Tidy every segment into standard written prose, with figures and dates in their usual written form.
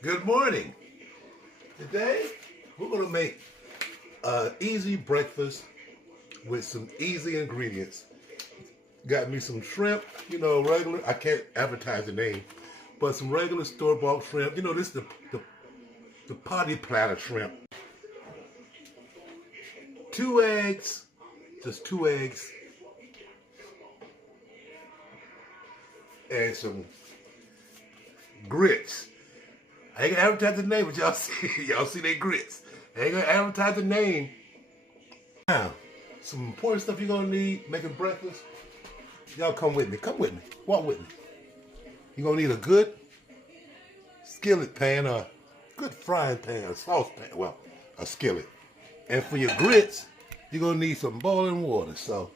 Good morning. Today, we're going to make an easy breakfast with some easy ingredients. Got me some shrimp, regular. I can't advertise the name, but some regular store-bought shrimp. This is the party platter shrimp. 2 eggs, just 2 eggs, and some grits. I ain't gonna advertise the name, but y'all see they grits. I ain't gonna advertise the name. Now, some important stuff you're gonna need making breakfast. Y'all come with me. Come with me. Walk with me. You're gonna need a good skillet pan or a good frying pan or saucepan. Well, a skillet. And for your grits, you're gonna need some boiling water. So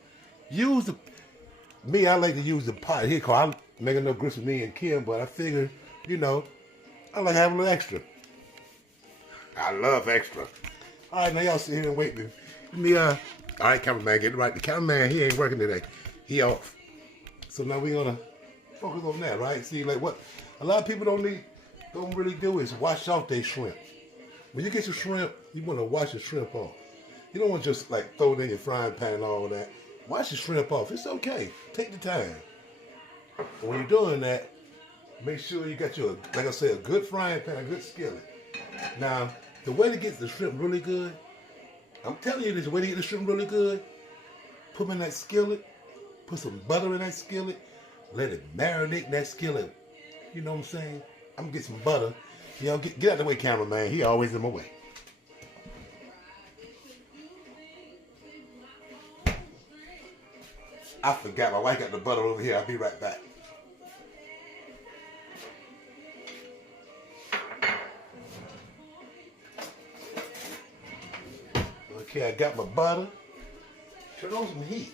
use I like to use the pot here because I'm making no grits with me and Kim, but I figure, I like having a little extra. I love extra. All right, now y'all sit here and wait. All right, cameraman, get it right. The cameraman, he ain't working today. He off. So now we're gonna focus on that, right? See, like what a lot of people don't really do is wash off their shrimp. When you get your shrimp, you want to wash your shrimp off. You don't want to just like throw it in your frying pan and all that. Wash your shrimp off. It's okay. Take the time. And when you're doing that, make sure you got your, like I said, a good frying pan, a good skillet. Now, the way to get the shrimp really good, I'm telling you this, the way to get the shrimp really good, put them in that skillet, put some butter in that skillet, let it marinate in that skillet. You know what I'm saying? I'm gonna get some butter. Get out the way, cameraman. He always in my way. I forgot my wife got the butter over here. I'll be right back. Okay, I got my butter. Turn on some heat.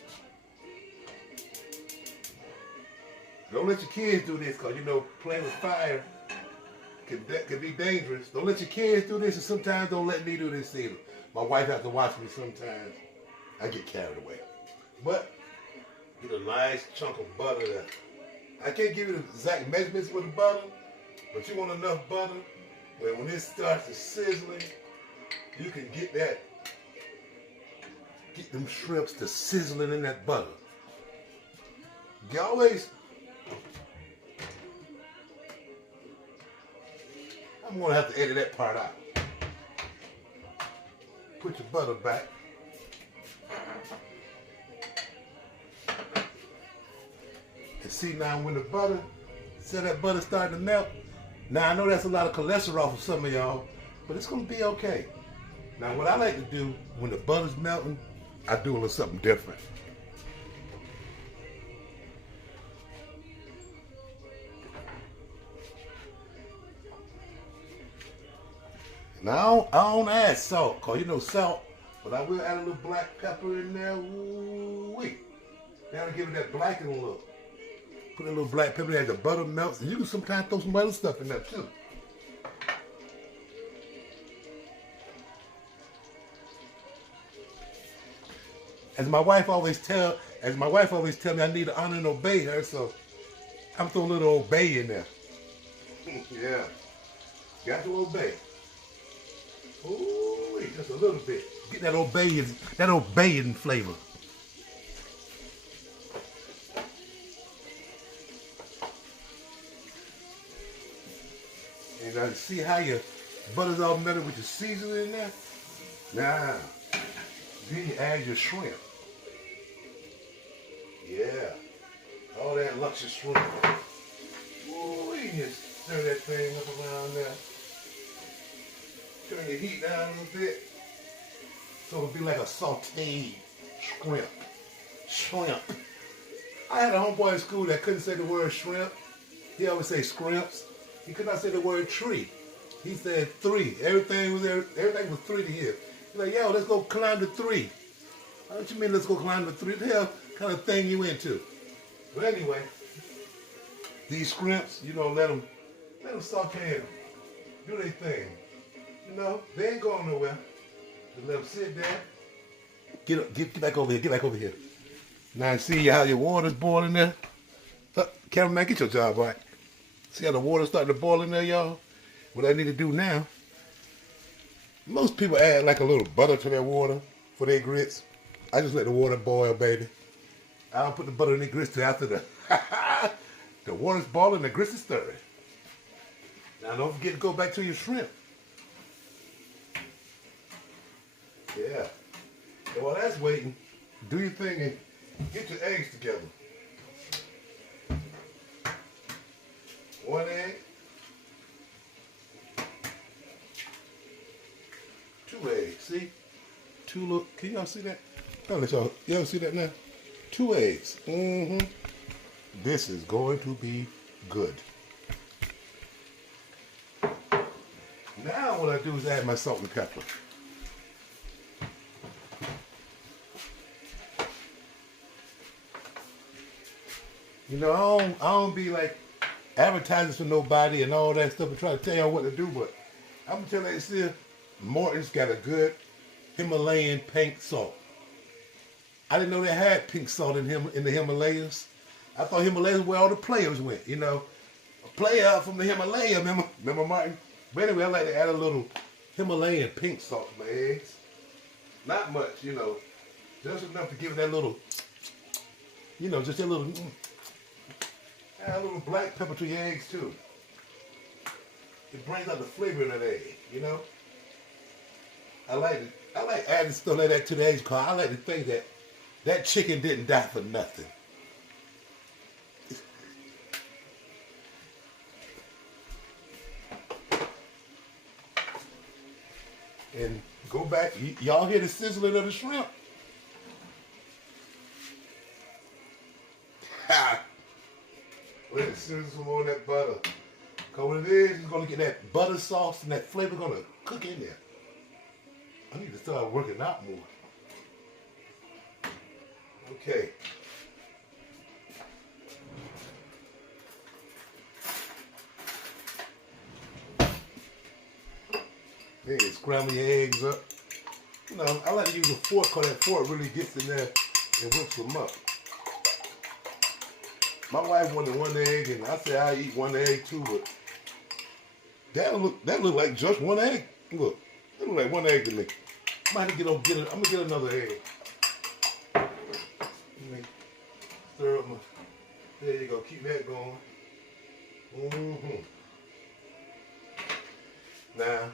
Don't let your kids do this because, playing with fire can be dangerous. Don't let your kids do this, and sometimes don't let me do this either. My wife has to watch me sometimes. I get carried away. But get a nice chunk of butter there. I can't give you the exact measurements with the butter, but you want enough butter where when it starts to sizzling, you can get them shrimps to sizzling in that butter. You always, I'm gonna have to edit that part out. Put your butter back. And see now when that butter starting to melt. Now I know that's a lot of cholesterol for some of y'all, but it's gonna be okay. Now what I like to do when the butter's melting, I do a little something different. Now I don't add salt, cause salt, but I will add a little black pepper in there. Ooh-wee. That'll give it that blackened look. Put a little black pepper as the butter melts, and you can sometimes throw some other stuff in there too. As my wife always tell me, I need to honor and obey her, so I'm throwing a little obey in there. Yeah, got to obey. Ooh, just a little bit. Get that obeying flavor. And now see how your butter's all melted with your seasoning in there? Now, then you add your shrimp. Yeah, all that luscious shrimp. Ooh, you just stir that thing up around there. Turn your heat down a little bit. So it'll be like a sauteed shrimp. I had a homeboy in school that couldn't say the word shrimp. He always say scrimps. He could not say the word tree. He said 3. Everything was 3 to him. He's like, yo, let's go climb the 3. What you mean let's go climb the 3? What the hell kind of thing you into? But anyway, these scrimps, let them saute and do their thing. They ain't going nowhere. Just let them sit there. Get back over here. Get back over here. Now see how your water's boiling there? Cameraman, get your job right. See how the water's starting to boil in there, y'all? What I need to do now, most people add like a little butter to their water for their grits. I just let the water boil, baby. I don't put the butter in the grits till after the water's boiling, the grits is stirring. Now don't forget to go back to your shrimp. Yeah. And while that's waiting, do your thing and get your eggs together. 1 egg. 2 eggs. See? 2 look. Can y'all see that? I'll let y'all see that now? 2 eggs. Mm-hmm. This is going to be good. Now what I do is add my salt and pepper. You know, I don't be like advertising to nobody and all that stuff and try to tell y'all what to do, but I'm gonna tell you this, Morton's got a good Himalayan pink salt. I didn't know they had pink salt in the Himalayas. I thought Himalayas where all the players went. You know, a player from the Himalaya. Remember Martin? But anyway, I like to add a little Himalayan pink salt to my eggs. Not much, you know, just enough to give it that little, you know, just that little. Add a little black pepper to your eggs too. It brings out the flavor in that egg, you know. I like adding stuff like that to the eggs because I like to think that that chicken didn't die for nothing. And go back, y'all hear the sizzling of the shrimp? Ha! Let it sizzle some more of that butter. Because what it is, it's going to get that butter sauce and that flavor going to cook in there. I need to start working out more. Okay. Then you scramble your eggs up. You know, I like to use a fork because that fork really gets in there and whips them up. My wife wanted 1 egg, and I said I eat 1 egg too, but that look like just 1 egg. Look, that look like 1 egg to me. I might have to I'm gonna get another egg. Let me stir up my. There you go. Keep that going. Mm-hmm. Now,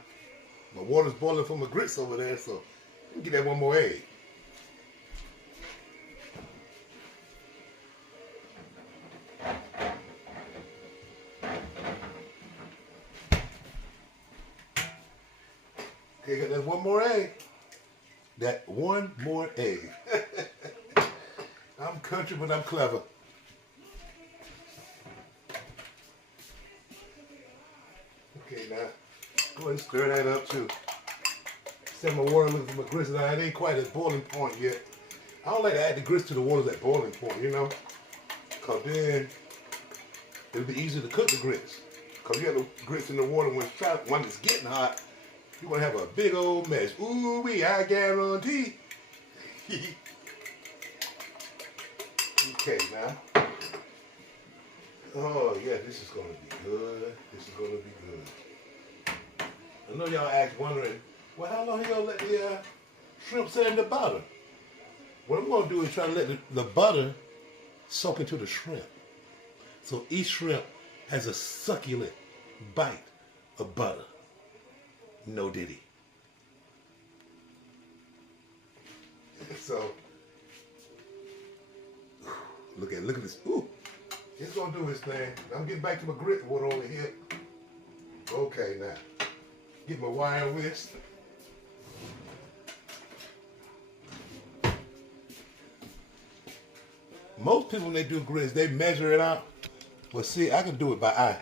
my water's boiling for my grits over there, so let me get that 1 more egg. Okay, got that 1 more egg. That 1 more egg. I'm country, but I'm clever. Okay, now go ahead and stir that up too. Set my water looking for my grits. Now it ain't quite at boiling point yet. I don't like to add the grits to the water at boiling point, you know, cause then it'll be easier to cook the grits. Cause you have the grits in the water when it's getting hot. You're going to have a big old mess. Ooh-wee, I guarantee. Okay, now. Oh, yeah, this is going to be good. This is going to be good. I know y'all ask wondering, well, how long are you going to let the shrimp sit in the butter? What I'm going to do is try to let the butter soak into the shrimp. So each shrimp has a succulent bite of butter. No diddy. So look at this. Ooh, it's gonna do its thing. I'm getting back to my grit water over here. Okay, now get my wire whisk. Most people when they do grits, they measure it out. Well, see, I can do it by eye.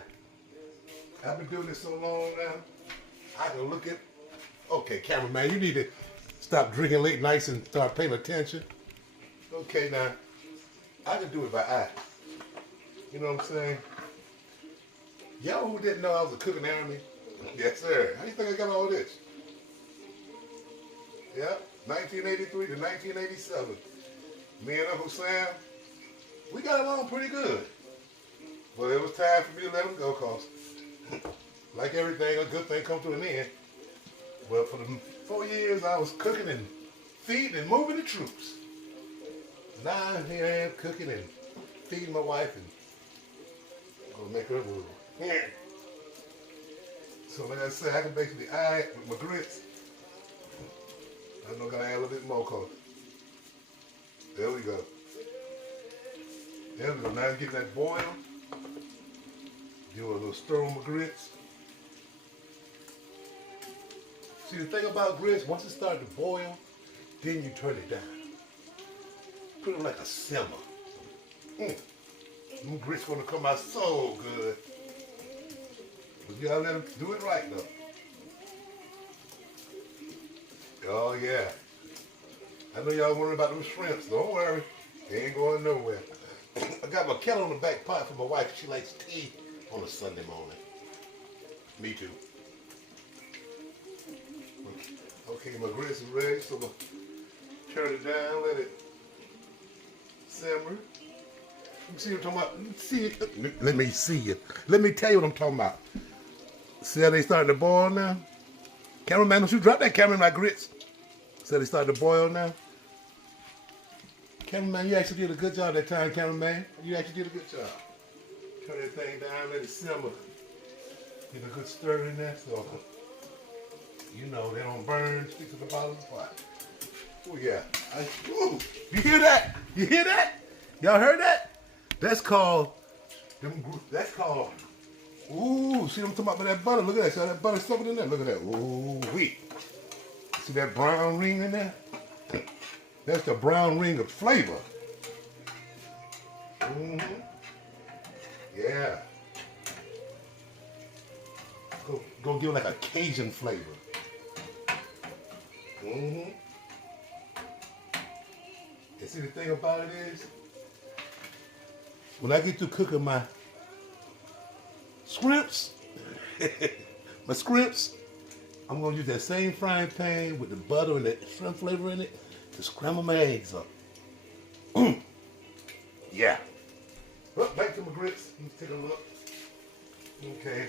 I've been doing this so long now. I can look at, okay, cameraman, you need to stop drinking late nights and start paying attention. Okay, now, I can do it by eye. You know what I'm saying? Y'all who didn't know I was a cooking army? Yes, sir. How do you think I got all this? Yeah, 1983 to 1987. Me and Uncle Sam, we got along pretty good. But it was time for me to let him go, cause like everything, a good thing comes to an end. Well, for the 4 years I was cooking and feeding and moving the troops. Now here I am cooking and feeding my wife and gonna make her move. Yeah. So like I said, I can basically eye with my grits. I know I gotta add a little bit more color. There we go. There we go. Now it's getting that boil. Do a little stir on my grits. See, the thing about grits, once it starts to boil, then you turn it down. Put it like a simmer. Them grits gonna come out so good. But you gotta let them do it right though. Oh yeah. I know y'all worried about them shrimps. Don't worry. They ain't going nowhere. I got my kettle on the back pot for my wife. She likes tea on a Sunday morning. Me too. Okay, my grits is ready, so I'm going to turn it down, let it simmer. Let me see what I'm talking about. Let me see it. Let me tell you what I'm talking about. See how they starting to boil now? Cameraman, don't you drop that camera in my grits. See how they starting to boil now? Cameraman, you actually did a good job that time, cameraman. You actually did a good job. Turn that thing down, let it simmer. Get a good stir in there so you know they don't burn, stick to the bottom of the pot. Oh yeah. Ooh, you hear that? You hear that? Y'all heard that? That's called, ooh, see what I'm talking about with that butter? Look at that. See how that butter soaking in there? Look at that. Ooh, wee. See that brown ring in there? That's the brown ring of flavor. Mm-hmm. Yeah. Go give it like a Cajun flavor. Mm-hmm. And see the thing about it is, when I get through cooking my scrimps, I'm gonna use that same frying pan with the butter and that shrimp flavor in it to scramble my eggs up. Yeah. Well, back to my grits. Let's take a look. Okay.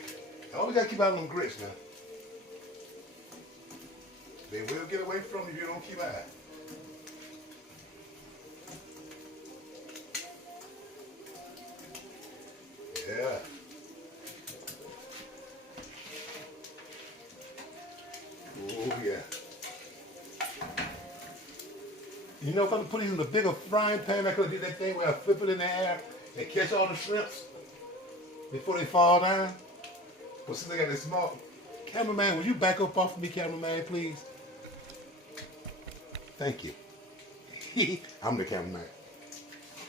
I always gotta keep out of them grits now. They will get away from you if you don't keep eye. Yeah. Oh yeah. You know, if I could put these in the bigger frying pan, I could have did that thing where I flip it in the air and catch all the shrimps before they fall down. But since I got this small, cameraman, will you back up off of me, cameraman, please? Thank you. I'm the cameraman.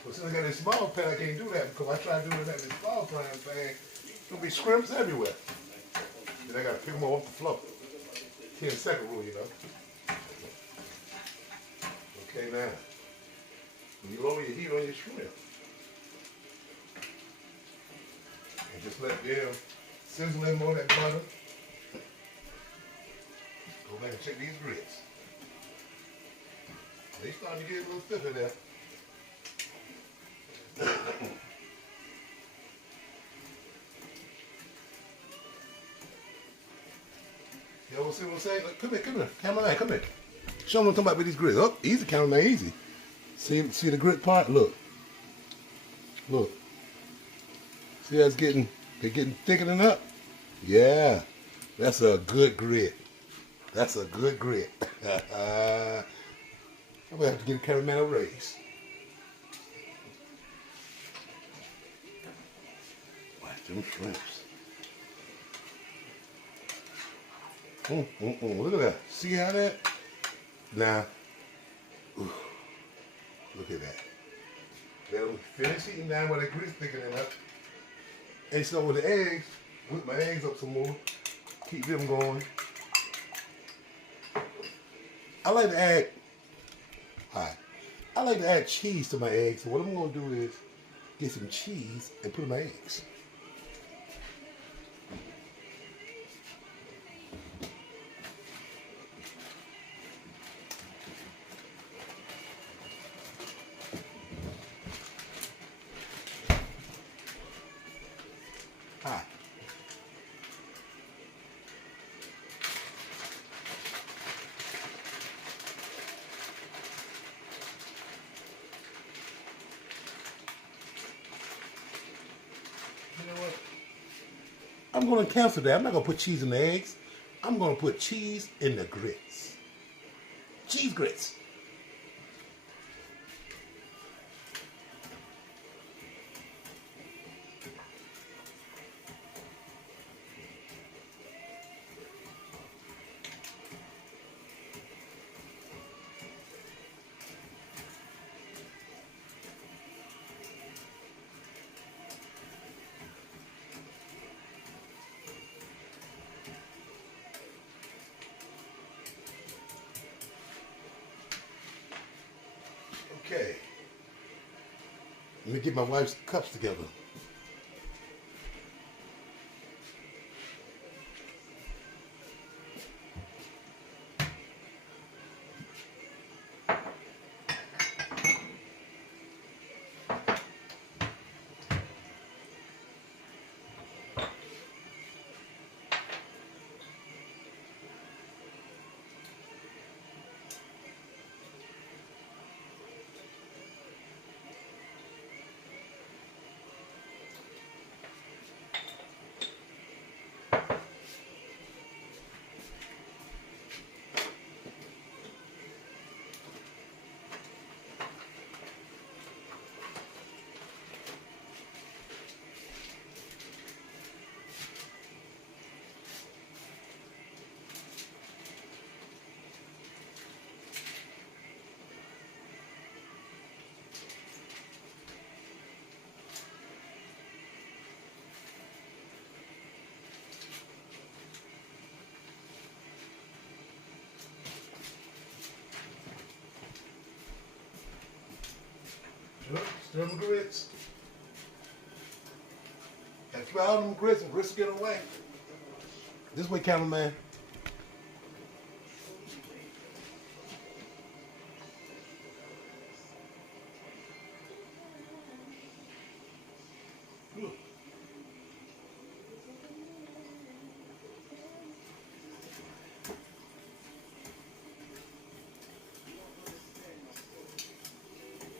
But since I got this small pan, I can't do that because I try to do it at this small frying pan. There'll be shrimps everywhere. Then I got to pick them up off the floor. 10-second rule, you know. Okay, now, when you lower your heat on your shrimp, and just let them sizzle in more of that butter. Go back and check these grits. They starting to get a little thicker there. Y'all see what I'm saying? Come here, cameraman, come here. Show them what I'm talking about with these grits. Oh, easy, cameraman, easy. See the grit part? Look. See how they're getting thickening up? Yeah, that's a good grit. That's a good grit. I'm gonna have to give the cameraman a raise. Watch them shrimps. Look at that. See how that? Now, look at that. Let them finish eating down while that grit's thickening up. And so with the eggs, whip my eggs up some more. Keep them going. I like to add cheese to my eggs. So what I'm going to do is get some cheese and put in my eggs. Hi. I'm going to cancel that. I'm not going to put cheese in the eggs. I'm going to put cheese in the grits. Cheese grits. Okay. Let me get my wife's cups together. Stir them grits. And try all them grits and grits get away. This way, cameraman.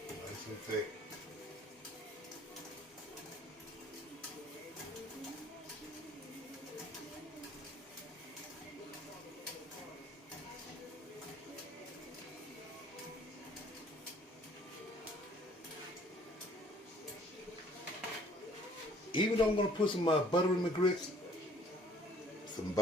Nice and thick. Even though I'm going to put some butter in my grits, even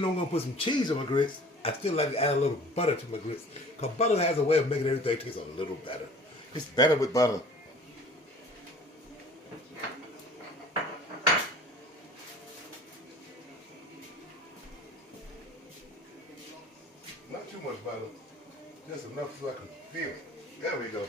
though I'm going to put some cheese in my grits, I still like to add a little butter to my grits. Because butter has a way of making everything taste a little better. It's better with butter. Not too much butter, just enough so I can feel it. There we go.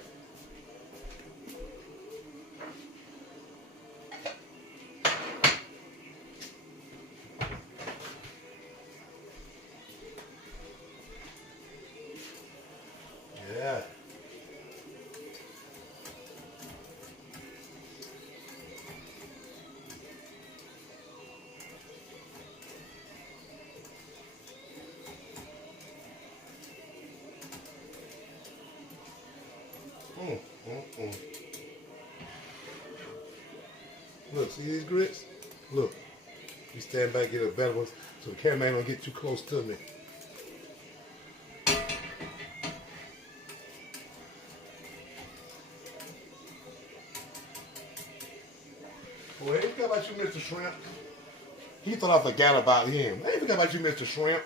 Yeah. Look, see these grits? Look. You stand back, get a better one, so the cameraman don't get too close to me. Well, I ain't forgot about you, Mr. Shrimp. He thought I forgot about him. I ain't forgot about you, Mr. Shrimp.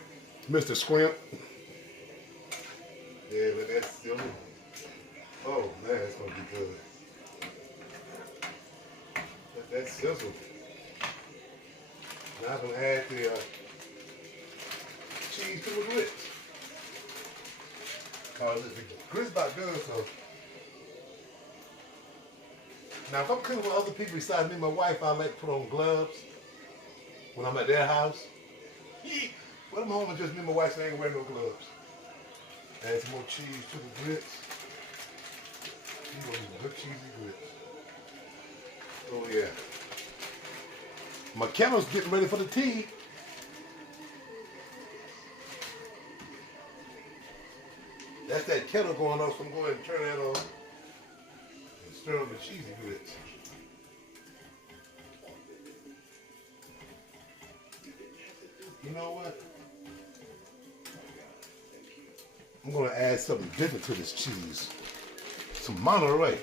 Mr. Scrimp. Yeah, but that's silly. Oh, man, it's going to be good. That's sizzle. Now I'm going to add the cheese to the grits. Because the grits about good, so. Now, if I'm cooking with other people besides me and my wife, I like to put on gloves when I'm at their house. When I'm home, it's just me and my wife, so I ain't wearing no gloves. Add some more cheese to the grits. These are some good cheesy grits. Oh, yeah. My kettle's getting ready for the tea. That's that kettle going off, so I'm going to turn that on and stir up the cheesy grits. You know what? I'm gonna add something different to this cheese. Some Monterey.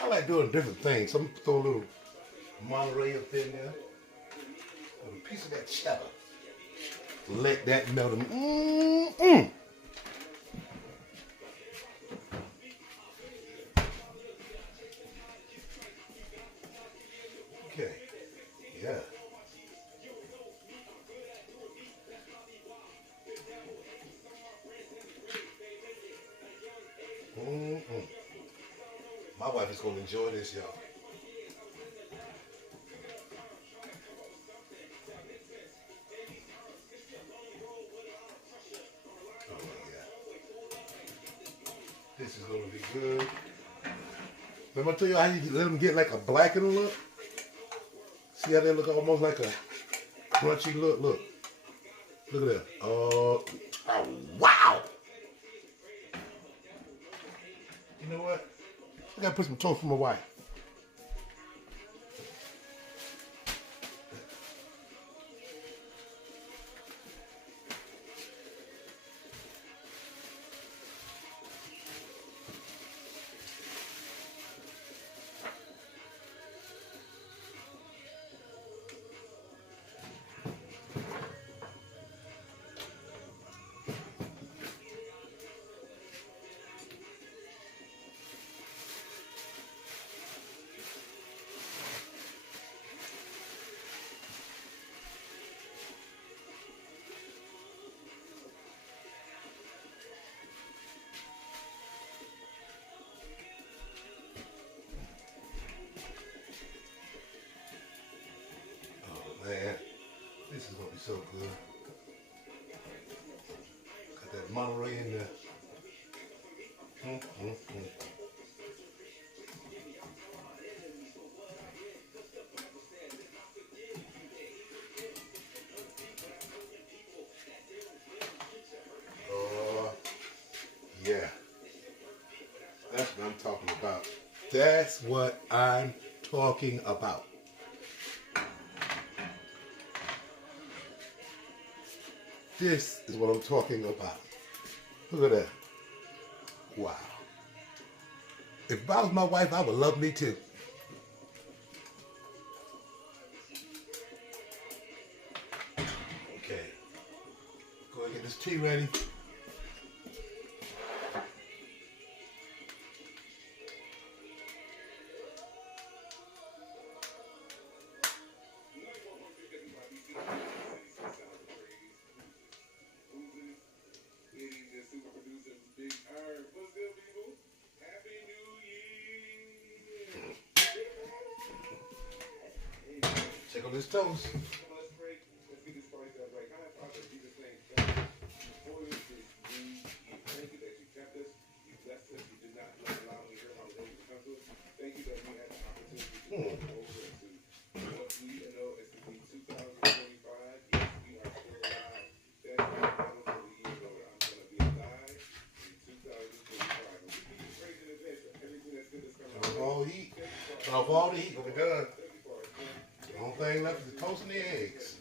I like doing different things. So I'm gonna throw a little Monterey up in there. And a piece of that cheddar. Let that melt in. Okay. Yeah. My wife is gonna enjoy this, y'all. Oh yeah. This is gonna be good. Remember I tell you how you let them get like a blackened look? See how they look almost like a crunchy look? Look. Look at that. Oh, wow. You know what? I gotta put some toast for my wife. Man, this is gonna be so good. Got that Monterey in there. Oh, yeah. That's what I'm talking about. That's what I'm talking about. This is what I'm talking about. Look at that. Wow. If I was my wife, I would love me too. Okay. Go and get this tea ready. Check on this toast. All the heat. Off all the heat, we're done. The only thing left is the toast and the eggs.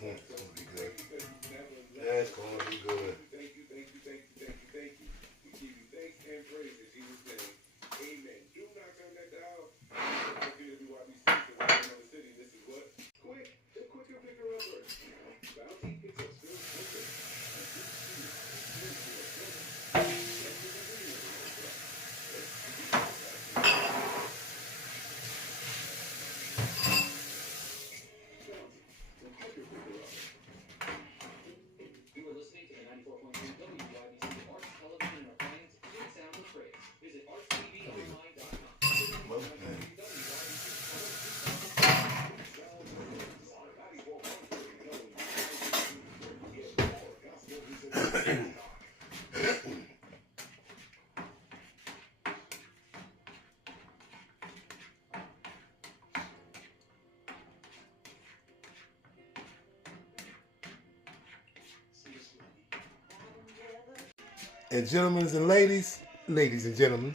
It's gonna be good. That's gonna be good. And gentlemen and ladies and gentlemen,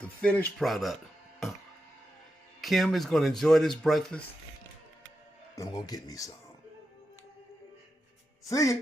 the finished product. Kim is going to enjoy this breakfast. I'm going to get me some. See ya.